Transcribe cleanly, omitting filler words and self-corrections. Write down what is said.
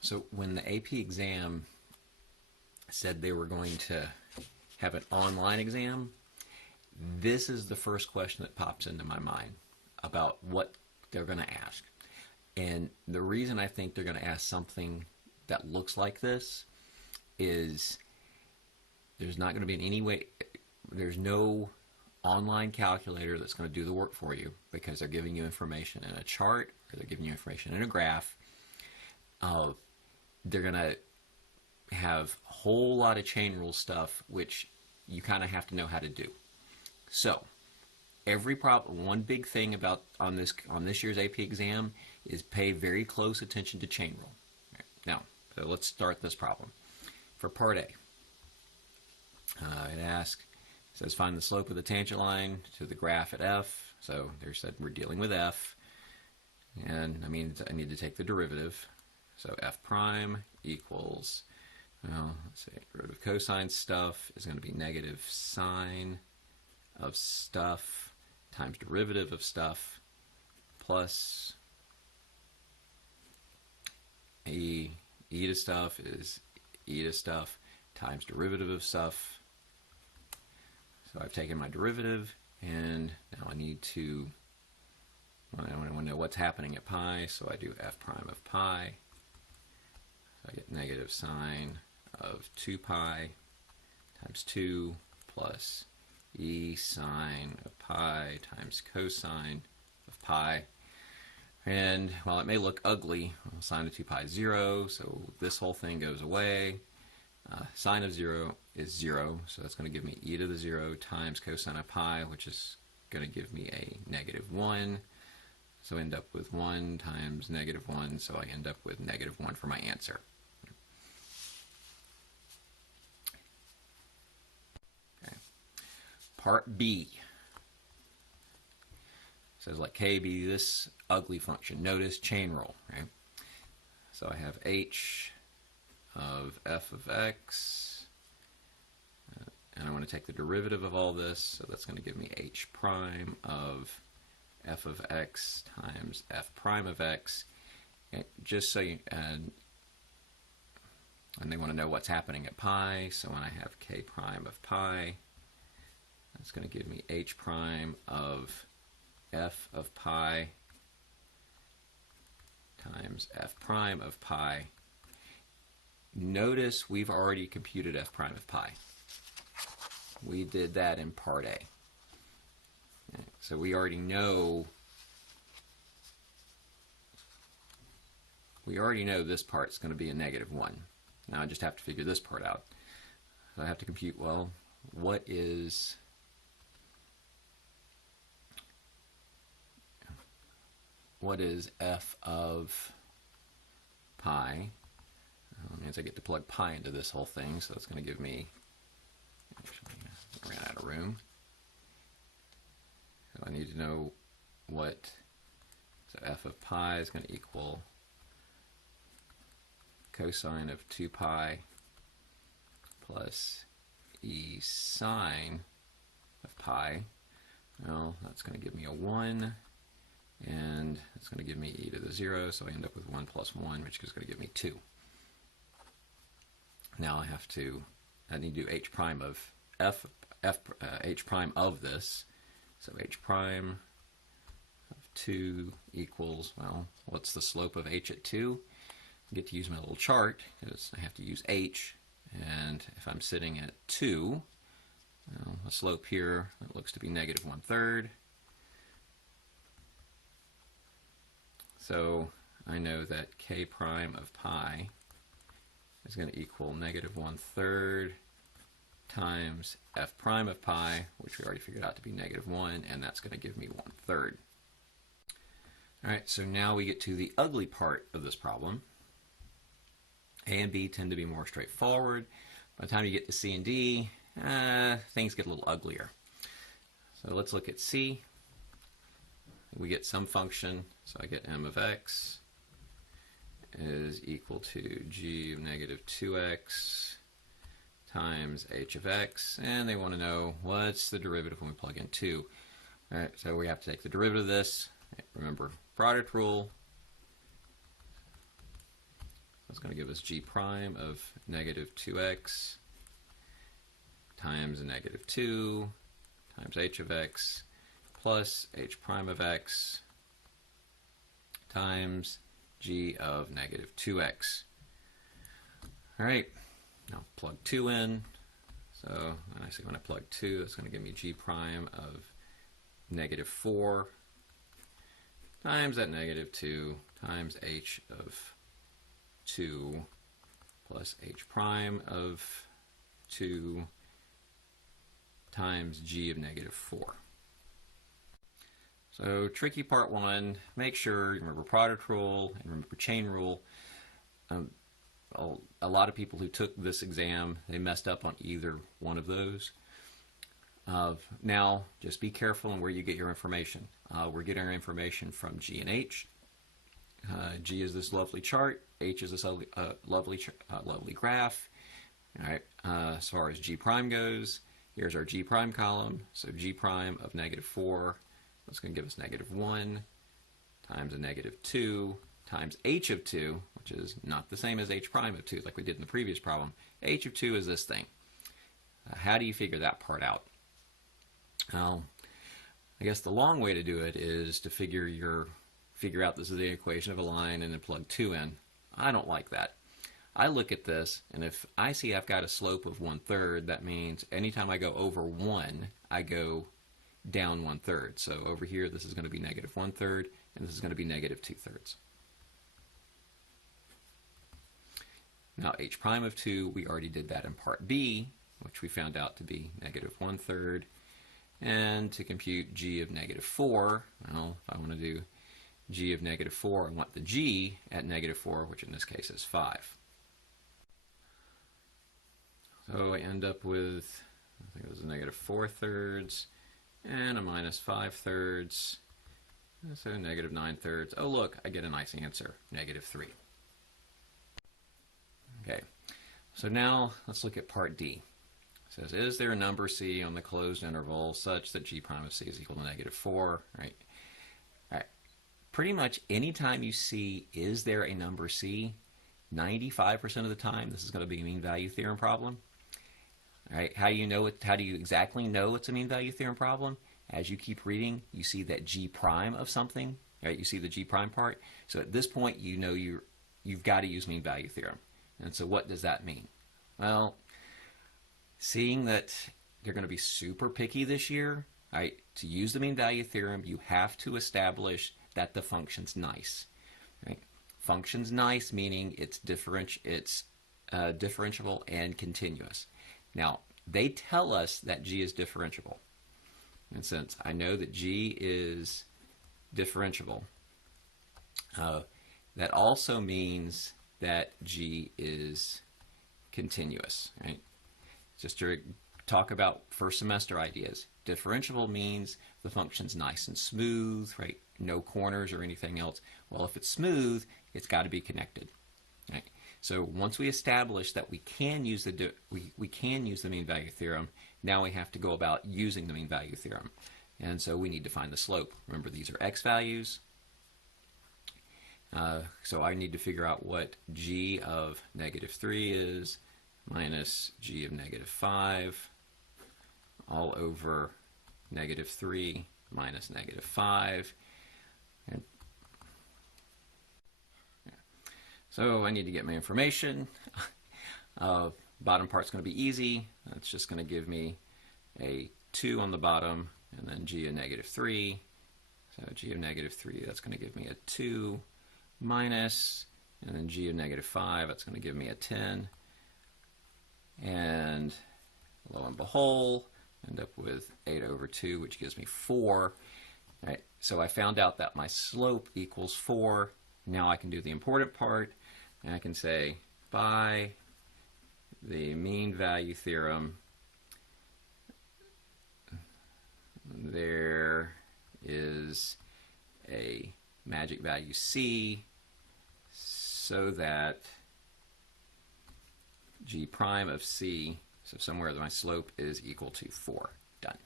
So when the AP exam said they were going to have an online exam, this is the first question that pops into my mind about what they're going to ask. And the reason I think they're going to ask something that looks like this is there's not going to be in any way, there's no online calculator that's going to do the work for you because they're giving you information in a chart or they're giving you information in a graph. They're going to have a whole lot of chain rule stuff, which you kind of have to know how to do. So every problem, one big thing about on this year's AP exam is pay very close attention to chain rule. Right. Now, so let's start this problem. For part A, it says find the slope of the tangent line to the graph at f. So they said we're dealing with f, and I need to take the derivative. So f prime equals, well, let's say derivative cosine stuff is going to be negative sine of stuff times derivative of stuff plus e to stuff is e to stuff times derivative of stuff. So I've taken my derivative, and now I need to, I want to know what's happening at pi, so I do f prime of pi. So I get negative sine of 2 pi times 2 plus e sine of pi times cosine of pi. And while it may look ugly, well, sine of 2 pi is 0, so this whole thing goes away. Sine of 0 is 0, so that's going to give me e to the 0 times cosine of pi, which is going to give me a negative 1. So I end up with 1 times negative 1, so I end up with negative 1 for my answer. Okay. Part B says let k be this ugly function. Notice chain rule, right? So I have h of f of x, and I want to take the derivative of all this, so that's going to give me h prime of f of x times f prime of x. And just so you, and they want to know what's happening at pi, so when I have k prime of pi, that's going to give me h prime of f of pi times f prime of pi. Notice we've already computed f prime of pi. We did that in part A. So we already know this part's going to be a negative 1. Now I just have to figure this part out. So I have to compute, well, what is f of pi? That means I get to plug pi into this whole thing, so that's going to give me, actually, I ran out of room. So I need to know so f of pi is going to equal cosine of 2 pi plus e sine of pi. Well, that's going to give me a 1, and it's going to give me e to the 0, so I end up with 1 plus 1, which is going to give me 2. Now I need to do h prime of h prime of this. So h prime of 2 equals, well, what's the slope of h at 2? I get to use my little chart because I have to use h, and if I'm sitting at 2, well, the slope here, it looks to be negative 1/3. So I know that k prime of pi is going to equal negative 1/3 times f prime of pi, which we already figured out to be negative 1, and that's going to give me 1/3. All right, so now we get to the ugly part of this problem. A and B tend to be more straightforward. By the time you get to C and D, things get a little uglier. So let's look at C. We get some function, so I get m of x is equal to g of negative 2x times h of x, and they want to know what's the derivative when we plug in 2. All right, so we have to take the derivative of this. Remember, product rule. going to give us g prime of negative 2x times negative 2 times h of x plus h prime of x times g of negative 2x. All right, now plug 2 in. So when I plug 2, it's going to give me g prime of negative 4 times that negative 2 times h of 2 plus h prime of 2 times g of negative 4. So tricky part 1, make sure you remember product rule and remember chain rule. A lot of people who took this exam, they messed up on either one of those. Now, just be careful on where you get your information. We're getting our information from G and H. G is this lovely chart. H is this lovely graph. All right. As far as G prime goes, here's our G prime column. So G prime of negative 4, that's going to give us negative 1 times a negative 2 times h of 2, which is not the same as h prime of 2 like we did in the previous problem. H of 2 is this thing. How do you figure that part out? Well, I guess the long way to do it is to figure out this is the equation of a line and then plug 2 in. I don't like that. I look at this, and if I see I've got a slope of 1/3, that means anytime I go over 1, I go down 1/3. So over here, this is going to be negative 1/3, and this is going to be negative 2/3. Now h prime of 2, we already did that in part B, which we found out to be negative 1/3. And to compute g of negative 4, well, if I want to do g of negative 4, I want the g at negative 4, which in this case is 5. So I end up with, I think it was a negative 4/3 and a minus 5/3. So negative 9/3. Oh, look, I get a nice answer, negative 3. Okay, so now let's look at part D. It says, is there a number C on the closed interval such that g prime of C is equal to negative 4? Right. All right. Pretty much anytime you see, is there a number C, 95% of the time, this is going to be a mean value theorem problem. All right. How do you exactly know it's a mean value theorem problem? As you keep reading, you see that g prime of something. Right. You see the g prime part. So at this point, you know you've got to use mean value theorem. And so what does that mean? Well, seeing that they're going to be super picky this year, right, to use the mean value theorem, you have to establish that the function's nice. Right? Function's nice, meaning it's differentiable and continuous. Now, they tell us that g is differentiable. And since I know that g is differentiable, that also means that g is continuous, right? Just to talk about first semester ideas. Differentiable means the function's nice and smooth, right? No corners or anything else. Well, if it's smooth, it's got to be connected, right? So once we establish that we can use the mean value theorem, now we have to go about using the mean value theorem. And so we need to find the slope. Remember, these are x values. So I need to figure out what g of negative 3 is minus g of negative 5 all over negative 3 minus negative 5. And so I need to get my information. Bottom part's going to be easy. That's just going to give me a 2 on the bottom and then g of negative 3. So g of negative 3, that's going to give me a 2 minus, and then g of negative 5, that's going to give me a 10. And lo and behold, end up with 8 over 2, which gives me 4. Right? So I found out that my slope equals 4. Now I can do the important part, and I can say, by the mean value theorem, there is a magic value C so that g prime of C, so somewhere my slope is equal to 4. Done.